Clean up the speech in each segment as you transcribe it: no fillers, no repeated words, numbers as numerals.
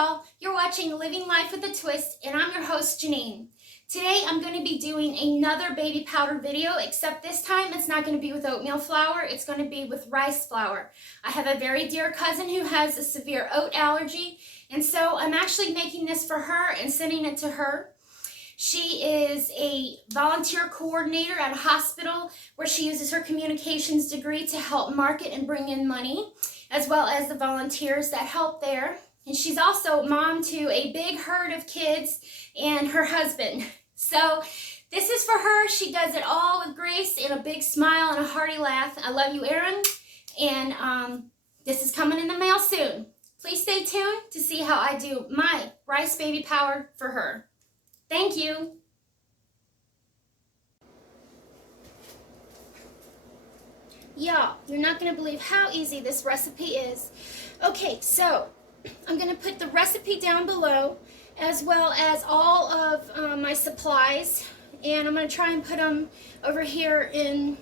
y'all, you're watching Living Life with a Twist, and I'm your host, Janine. Today I'm going to be doing another baby powder video, except this time it's not going to be with oatmeal flour, it's going to be with rice flour. I have a very dear cousin who has a severe oat allergy, and so I'm actually making this for her and sending it to her. She is a volunteer coordinator at a hospital where she uses her communications degree to help market and bring in money, as well as the volunteers that help there. And she's also mom to a big herd of kids and her husband. So this is for her. She does it all with grace and a big smile and a hearty laugh. I love you, Erin. And this is coming in the mail soon. Please stay tuned to see how I do my rice baby powder for her. Thank you. Y'all, you're not going to believe how easy this recipe is. Okay, so I'm going to put the recipe down below, as well as all of my supplies, and I'm going to try and put them over here in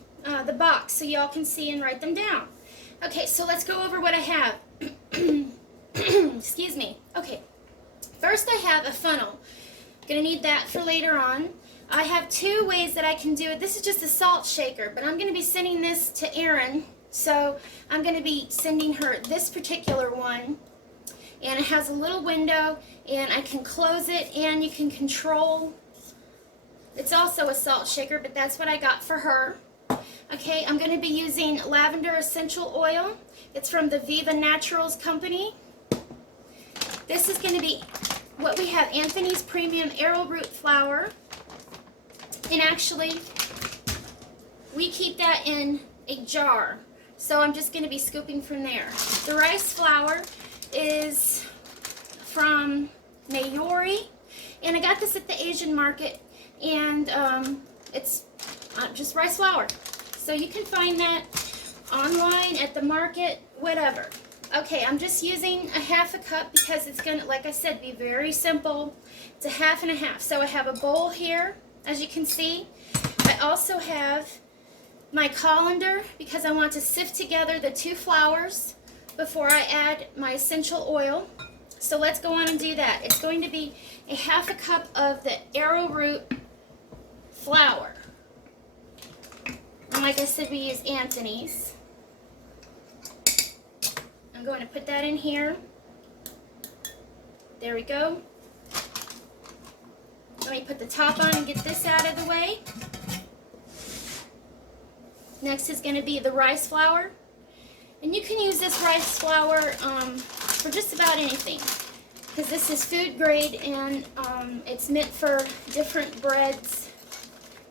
the box so y'all can see and write them down. Okay, so let's go over what I have. Excuse me. Okay, first I have a funnel. Going to need that for later on. I have two ways that I can do it. This is just a salt shaker, but I'm going to be sending this to Erin, so I'm going to be sending her this particular one. And it has a little window, and I can close it, and you can control. It's also a salt shaker, but that's what I got for her. Okay, I'm going to be using lavender essential oil. It's from the Viva Naturals company. This is going to be what we have, Anthony's Premium Arrowroot flour. And actually, we keep that in a jar. So I'm just going to be scooping from there. The rice flour is from Mayoori, and I got this at the Asian market, and it's just rice flour. So you can find that online, at the market, whatever. Okay, I'm just using a half a cup because it's going to, like I said, be very simple. It's a half and a half. So I have a bowl here, as you can see. I also have my colander because I want to sift together the two flours before I add my essential oil. So let's go on and do that. It's going to be a half a cup of the arrowroot flour. And like I said, we use Anthony's. I'm going to put that in here. There we go. Let me put the top on and get this out of the way. Next is going to be the rice flour. And you can use this rice flour for just about anything, because this is food grade, and it's meant for different breads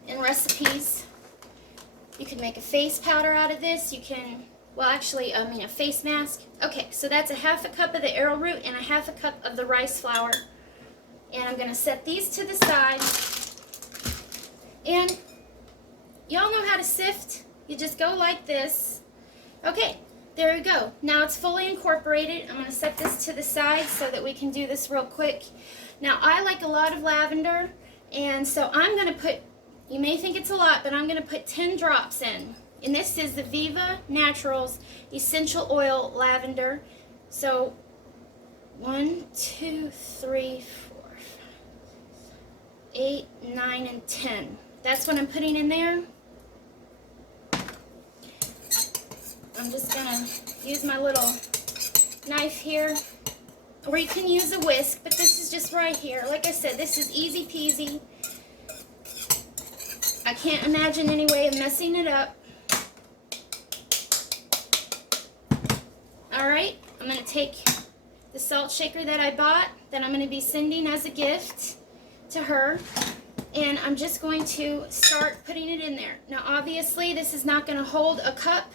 and recipes. You can make a face powder out of this. You can, well, actually, a face mask. Okay, so that's a half a cup of the arrowroot and a half a cup of the rice flour. And I'm going to set these to the side. And y'all know how to sift. You just go like this. Okay, there we go. Now it's fully incorporated. I'm going to set this to the side so that we can do this real quick. Now I like a lot of lavender, and so I'm going to put, you may think it's a lot, but I'm going to put 10 drops in. And this is the Viva Naturals Essential Oil Lavender. So 1, 2, 3, 4, 5, 8, 9, and 10. That's what I'm putting in there. I'm just going to use my little knife here, or you can use a whisk, but this is just right here. Like I said, this is easy peasy. I can't imagine any way of messing it up. Alright, I'm going to take the salt shaker that I bought, that I'm going to be sending as a gift to her, and I'm just going to start putting it in there. Now obviously this is not going to hold a cup,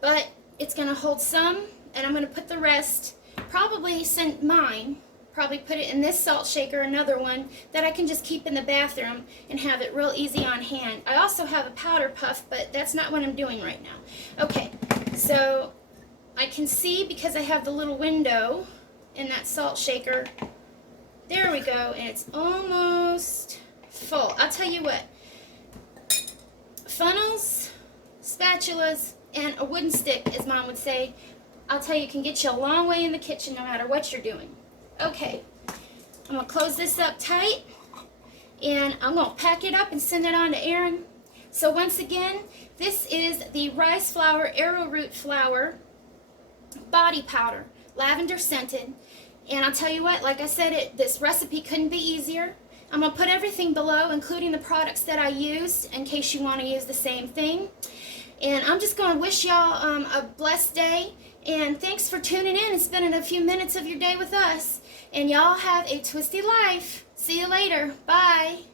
but it's going to hold some, and I'm going to put the rest, probably put it in this salt shaker, another one that I can just keep in the bathroom and have it real easy on hand. I also have a powder puff, but that's not what I'm doing right now. Okay, so I can see, because I have the little window in that salt shaker. There we go, and it's almost full. I'll tell you what, funnels, spatulas, and a wooden stick, as Mom would say, I'll tell you, can get you a long way in the kitchen no matter what you're doing. Okay, I'm going to close this up tight, and I'm going to pack it up and send it on to Aaron. So once again, this is the rice flour, arrowroot flour body powder, lavender scented. And I'll tell you what, like I said, this recipe couldn't be easier. I'm going to put everything below, including the products that I used, in case you want to use the same thing. And I'm just going to wish y'all a blessed day. And thanks for tuning in and spending a few minutes of your day with us. And y'all have a twisty life. See you later. Bye.